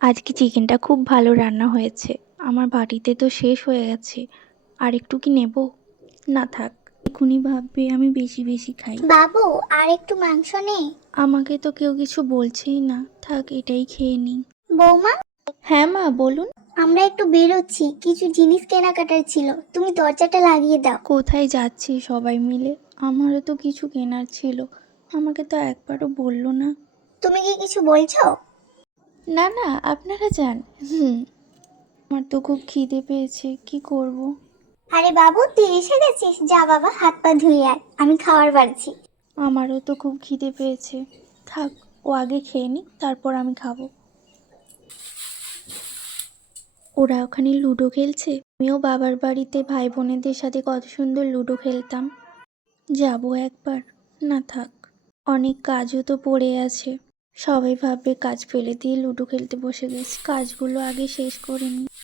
আজকে চিকেনটা খুব ভালো রান্না হয়েছে। আমার বাটিতে তো শেষ হয়ে গেছে। আর একটু কি নেব? না থাক, এক্ষুনি ভাববে আমি বেশি বেশি খাই। বাবু, আর একটু মাংস নেই? আমাকে তো কেউ কিছু বলছেই না, থাক এটাই খেয়ে নিই। বৌমা, হ্যাঁ মা, বলুন। আমরা একটু বেরোচ্ছি, কিছু জিনিস কেনাকাটার ছিল, তুমি দরজাটা লাগিয়ে দাও। কোথায় যাচ্ছি সবাই মিলে? আমারও তো কিছু কেনার ছিল, আমাকে তো একবারও বললো না। তুমি কি কিছু বলছো? না না, আপনারা যান। আমার তো খুব খিদে পেয়েছে, কি করব। আরে বাবু, তুই এসে গেছিস? যা বাবা, হাত পা ধুয়ে আয়, আমি খাবার বাড়ছি। আমারও তো খুব খিদে পেয়েছে। থাক, ও আগে খেয়ে নিক, তারপর আমি খাবো। ওরা ওখানে লুডো খেলছে। আমিও বাবার বাড়িতে ভাই বোনেদের সাথে কত সুন্দর লুডো খেলতাম। যাবো একবার। না থাক, অনেক কাজও তো পড়ে আছে। সবাই ভাববে কাজ ফেলে দিয়ে লুডো খেলতে বসে গেছি, কাজগুলো আগে শেষ করে নিই।